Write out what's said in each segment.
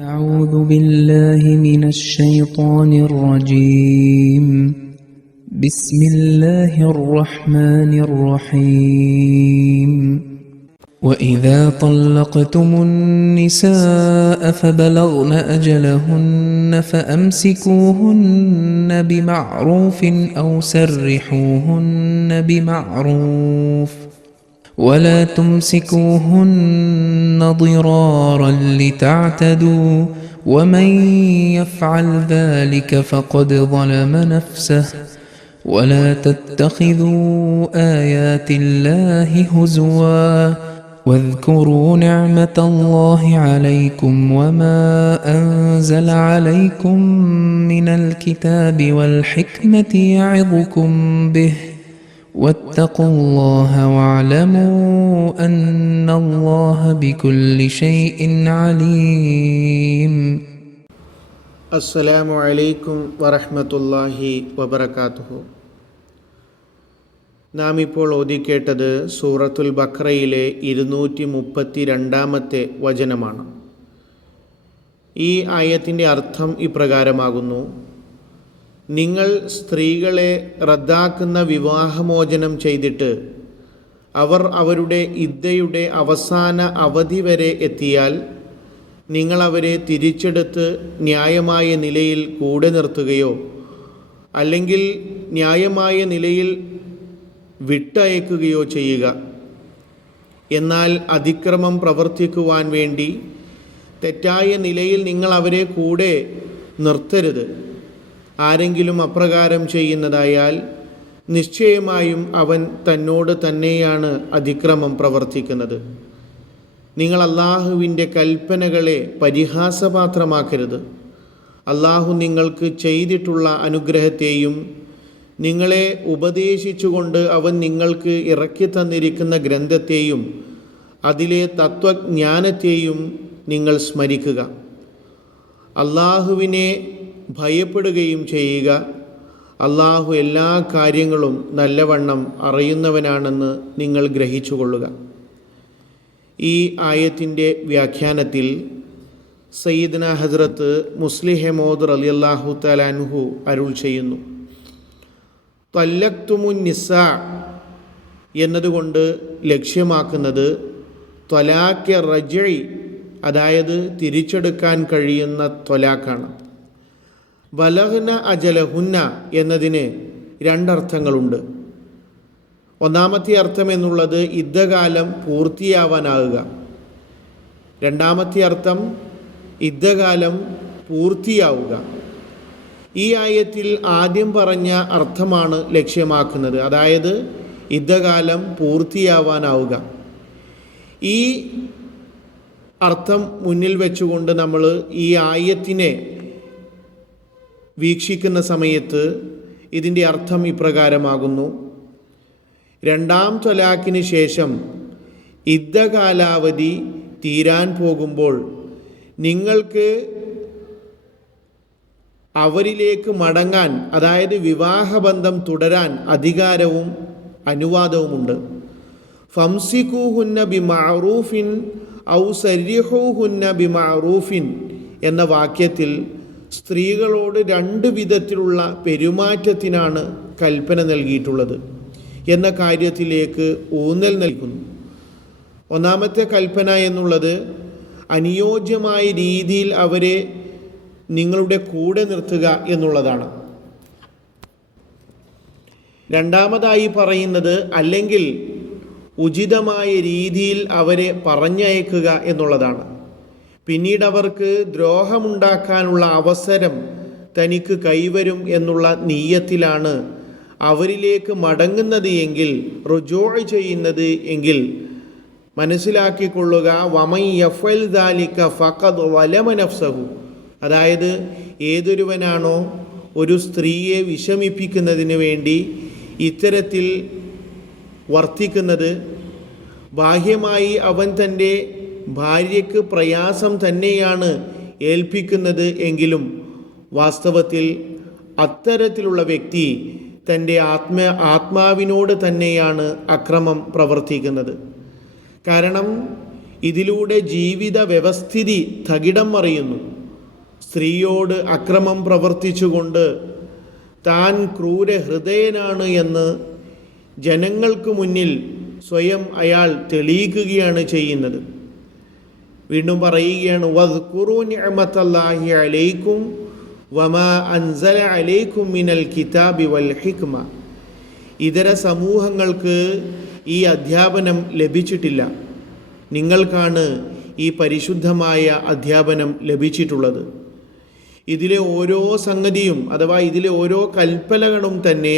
أعوذ بالله من الشيطان الرجيم. بسم الله الرحمن الرحيم. وإذا طلقتم النساء فبلغن أجلهن فأمسكوهن بمعروف أو سرحوهن بمعروف ولا تمسكوهن ضرارا لتعتدوا ومن يفعل ذلك فقد ظلم نفسه ولا تتخذوا آيات الله هزوا واذكروا نعمة الله عليكم وما أنزل عليكم من الكتاب والحكمة يعظكم به واتقوا الله واعلموا أن الله بكل شيء عليم. السلام عليكم ورحمة الله وبركاته. നാം ഇപ്പോൾ ഓതിക്കേട്ടത് സൂറത്തുൽ ബഖറയിലെ 232 വചനമാണ്. ഈ ആയത്തിൻ്റെ അർത്ഥം ഇപ്രകാരമാകുന്നു: നിങ്ങൾ സ്ത്രീകളെ റദ്ദാക്കുന്ന വിവാഹമോചനം ചെയ്തിട്ട് അവർ അവരുടെ ഇദ്ദയുടെ അവസാന അവധി വരെ എത്തിയാൽ നിങ്ങൾ അവരെ തിരിച്ചെടുത്ത് ന്യായമായ നിലയിൽ കൂടെ നിർത്തുകയോ അല്ലെങ്കിൽ ന്യായമായ നിലയിൽ വിട്ടയക്കുകയോ ചെയ്യുക. എന്നാൽ അതിക്രമം പ്രവർത്തിക്കുവാൻ വേണ്ടി തെറ്റായ നിലയിൽ നിങ്ങൾ അവരെ കൂടെ നിർത്തരുത്. ആരെങ്കിലും അപ്രകാരം ചെയ്യുന്നതായാൽ നിശ്ചയമായും അവൻ തന്നോട് തന്നെയാണ് അതിക്രമം പ്രവർത്തിക്കുന്നത്. നിങ്ങൾ അള്ളാഹുവിൻ്റെ കൽപ്പനകളെ പരിഹാസപാത്രമാക്കരുത്. അള്ളാഹു നിങ്ങൾക്ക് ചെയ്തിട്ടുള്ള അനുഗ്രഹത്തെയും നിങ്ങളെ ഉപദേശിച്ചുകൊണ്ട് അവൻ നിങ്ങൾക്ക് ഇറക്കി തന്നിരിക്കുന്ന ഗ്രന്ഥത്തെയും അതിലെ തത്വജ്ഞാനത്തെയും നിങ്ങൾ സ്മരിക്കുക. അള്ളാഹുവിനെ ഭയപ്പെടുകയും ചെയ്യുക. അള്ളാഹു എല്ലാ കാര്യങ്ങളും നല്ലവണ്ണം അറിയുന്നവനാണെന്ന് നിങ്ങൾ ഗ്രഹിച്ചുകൊള്ളുക. ഈ ആയത്തിൻ്റെ വ്യാഖ്യാനത്തിൽ സയ്യിദ്ന ഹസ്രത്ത് മുസ്ലിഹ് മൗദ് റളിയല്ലാഹു തആല അൻഹു അരുൾ ചെയ്യുന്നു: തല്ലഖ്തുമുൻ നിസാ എന്നതുകൊണ്ട് ലക്ഷ്യമാക്കുന്നത് ത്വലാഖ് റജ്ഇ, അതായത് തിരിച്ചെടുക്കാൻ കഴിയുന്ന ത്വലാഖാണ്. ബലഗ്ന അജലഹുന്ന എന്നതിന് രണ്ടർത്ഥങ്ങളുണ്ട്. ഒന്നാമത്തെ അർത്ഥം എന്നുള്ളത് ഇദ്ദകാലം പൂർത്തിയാവാനാവുക. രണ്ടാമത്തെ അർത്ഥം ഇദ്ദകാലം പൂർത്തിയാവുക. ഈ ആയത്തിൽ ആദ്യം പറഞ്ഞ അർത്ഥമാണ് ലക്ഷ്യമാക്കുന്നത്, അതായത് ഇദ്ദകാലം പൂർത്തിയാവാനാവുക. ഈ അർത്ഥം മുന്നിൽ വെച്ചുകൊണ്ട് നമ്മൾ ഈ ആയത്തിനെ വീക്ഷിക്കുന്ന സമയത്ത് ഇതിൻ്റെ അർത്ഥം ഇപ്രകാരമാകുന്നു: രണ്ടാം ത്വലാഖിന് ശേഷം ഇദ്ദകാലാവധി തീരാൻ പോകുമ്പോൾ നിങ്ങൾക്ക് അവരിലേക്ക് മടങ്ങാൻ, അതായത് വിവാഹബന്ധം തുടരാൻ അധികാരവും അനുവാദവുമുണ്ട്. ഫംസികൂഹുന്ന ബിമഅറൂഫിൻ ഔ സരിഹൂഹുന്ന ബിമഅറൂഫിൻ എന്ന വാക്യത്തിൽ സ്ത്രീകളോട് രണ്ട് വിധത്തിലുള്ള പെരുമാറ്റത്തിനാണ് കൽപ്പന നൽകിയിട്ടുള്ളത് എന്ന കാര്യത്തിലേക്ക് ഊന്നൽ നൽകുന്നു. ഒന്നാമത്തെ കൽപ്പന എന്നുള്ളത് അനുയോജ്യമായ രീതിയിൽ അവരെ നിങ്ങളുടെ കൂടെ നിർത്തുക എന്നുള്ളതാണ്. രണ്ടാമതായി പറയുന്നത് അല്ലെങ്കിൽ ഉചിതമായ രീതിയിൽ അവരെ പറഞ്ഞയക്കുക എന്നുള്ളതാണ്. പിന്നീട് അവർക്ക് ദ്രോഹമുണ്ടാക്കാനുള്ള അവസരം തനിക്ക് കൈവരും എന്നുള്ള നീയത്തിലാണ് അവരിലേക്ക് മടങ്ങുന്നത് എങ്കിൽ, റുജൂ ചെയ്യുന്നത് എങ്കിൽ മനസ്സിലാക്കിക്കൊള്ളുക, വമൻ യഫ്അൽ ദാലിക ഫഖദ് വലമ നഫ്സഹു, അതായത് ഏതൊരുവനാണോ ഒരു സ്ത്രീയെ വിഷമിപ്പിക്കുന്നതിന് വേണ്ടി ഇത്തരത്തിൽ വർത്തിക്കുന്നത്, ബാഹ്യമായി അവൻ തൻ്റെ ഭാര്യയ്ക്ക് പ്രയാസം തന്നെയാണ് ഏൽപ്പിക്കുന്നത് എങ്കിലും വാസ്തവത്തിൽ അത്തരത്തിലുള്ള വ്യക്തി തൻ്റെ ആത്മാവിനോട് തന്നെയാണ് അക്രമം പ്രവർത്തിക്കുന്നത്. കാരണം ഇതിലൂടെ ജീവിത വ്യവസ്ഥിതി തകിടം മറിയുന്നു. സ്ത്രീയോട് അക്രമം പ്രവർത്തിച്ചുകൊണ്ട് താൻ ക്രൂരഹൃദയനാണ് എന്ന് ജനങ്ങൾക്ക് മുന്നിൽ സ്വയം അയാൾ തെളിയിക്കുകയാണ് ചെയ്യുന്നത്. വീണ്ടും പറയുകയാണ്, വദ്കുറൂ നിഅമത്തല്ലാഹി അലൈക്കും വമാ അൻസല അലൈക്കും മിനൽ കിതാബി വൽ ഹിക്മ. ഇതര സമൂഹങ്ങൾക്ക് ഈ അധ്യാപനം ലഭിച്ചിട്ടില്ല, നിങ്ങൾക്കാണ് ഈ പരിശുദ്ധമായ അധ്യാപനം ലഭിച്ചിട്ടുള്ളത്. ഇതിലെ ഓരോ സംഗതിയും അഥവാ ഇതിലെ ഓരോ കൽപ്പനകളും തന്നെ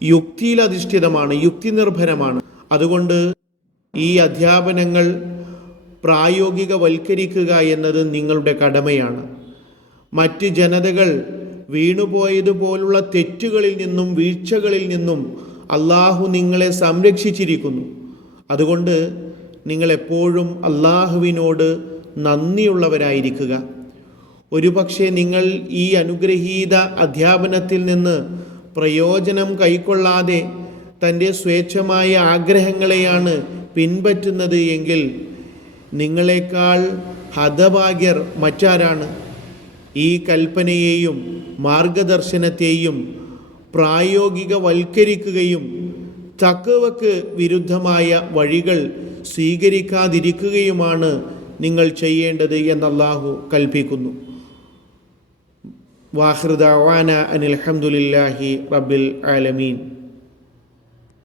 യുക്തിയിലധിഷ്ഠിതമാണ്, യുക്തിനിർഭരമാണ്. അതുകൊണ്ട് ഈ അധ്യാപനങ്ങൾ പ്രായോഗികവൽക്കരിക്കുക എന്നത് നിങ്ങളുടെ കടമയാണ്. മറ്റ് ജനതകൾ വീണുപോയതുപോലുള്ള തെറ്റുകളിൽ നിന്നും വീഴ്ചകളിൽ നിന്നും അള്ളാഹു നിങ്ങളെ സംരക്ഷിച്ചിരിക്കുന്നു. അതുകൊണ്ട് നിങ്ങളെപ്പോഴും അള്ളാഹുവിനോട് നന്ദിയുള്ളവരായിരിക്കുക. ഒരുപക്ഷെ നിങ്ങൾ ഈ അനുഗ്രഹീത അധ്യാപനത്തിൽ നിന്ന് പ്രയോജനം കൈക്കൊള്ളാതെ തൻ്റെ സ്വേച്ഛമായ ആഗ്രഹങ്ങളെയാണ് പിൻപറ്റുന്നത് എങ്കിൽ നിങ്ങളെക്കാൾ ഹതഭാഗ്യർ മറ്റാരാണ്? ഈ കൽപ്പനയെയും മാർഗദർശനത്തെയും പ്രായോഗികവൽക്കരിക്കുകയും തഖ്വക്ക് വിരുദ്ധമായ വഴികൾ സ്വീകരിക്കാതിരിക്കുകയുമാണ് നിങ്ങൾ ചെയ്യേണ്ടത് എന്ന് അല്ലാഹു കൽപ്പിക്കുന്നു. വാഖിറു ദഅവാന അനിൽ ഹംദുലില്ലാഹി റബ്ബിൽ ആലമീൻ.